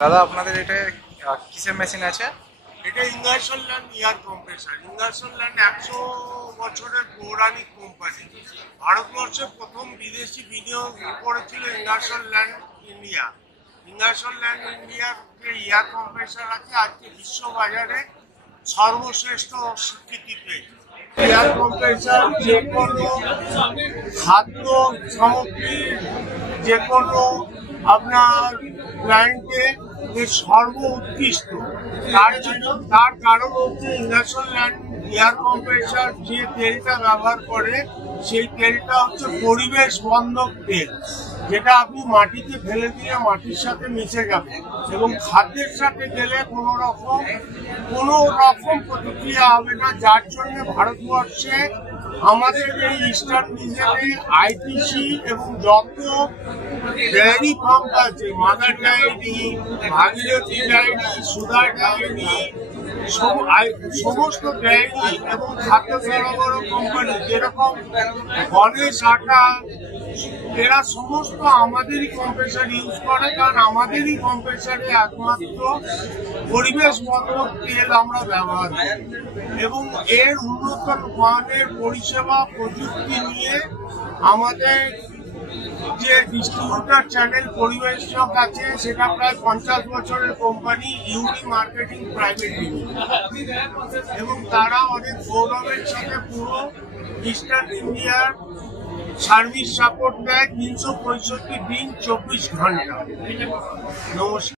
দাদা আপনাদের এটা কিসের মেশিন আছে? এটা ইঙ্গারসন ল্যান্ড এয়ার কম্প্রেসার। ইঙ্গারসন ল্যান্ড 100 বছরের পৌরাণিক কোম্পানি। ভারতবর্ষে প্রথম বিদেশি বিনিয়োগ করেছিল ইঙ্গারসন ল্যান্ড ইন্ডিয়া। ইঙ্গারসন ল্যান্ড ইন্ডিয়ার যে এয়ার কম্প্রেসার আছে আজকে বিশ্ববাজারে সর্বশ্রেষ্ঠ স্বীকৃতি পেয়েছে। এয়ার কম্প্রেসার যে কোনো খাদ্য সামগ্রী, যে কোনো আপনার প্ল্যান্টে সর্বোৎকৃষ্ট। তার কারণ হচ্ছে ইঙ্গারসন ল্যান্ড এয়ার কম্প্রেসার যে তেলটা ব্যবহার করে সেই তেলটা হচ্ছে পরিবেশ বান্ধব তেল, যেটা আপনি মাটিতে ফেলে দিয়ে মাটির সাথে মিশে যাবে এবং খাদ্যের সাথে গেলে কোনো রকম প্রতিক্রিয়া হবে না। যার জন্য ভারতবর্ষে আমাদের এই ইস্টার্ন রিজনে আইটিসি এবং যত ডেয়ারি ফার্ম আছে, মাদার ডায়েরি, ভাগীরথী ডায়েরি, সুধার ডায়েরি, সমস্ত ডায়েরি এবং খাদ্য সরবরাহ কোম্পানি যেরকম গণেশ আটা, এরা সমস্ত আমাদেরই কম্প্রেসার ইউজ করে, কারণ আমাদেরই কম্প্রেসারে একমাত্র পরিবেশ বান্ধব তেল আমরা ব্যবহার করি এবং এর উন্নত মানের পরিষেবা প্রযুক্তি নিয়ে আমাদের যে ডিস্ট্রিবিউটার চ্যানেল পরিবেশক আছে সেটা প্রায় 50 বছরের company, UD marketing private limited, এবং তারা অনেক গৌরবের সাথে পুরো ইস্টার্ন ইন্ডিয়ার সার্ভিস সাপোর্ট দেয় 365 দিন 24 ঘন্টা। নমস্কার।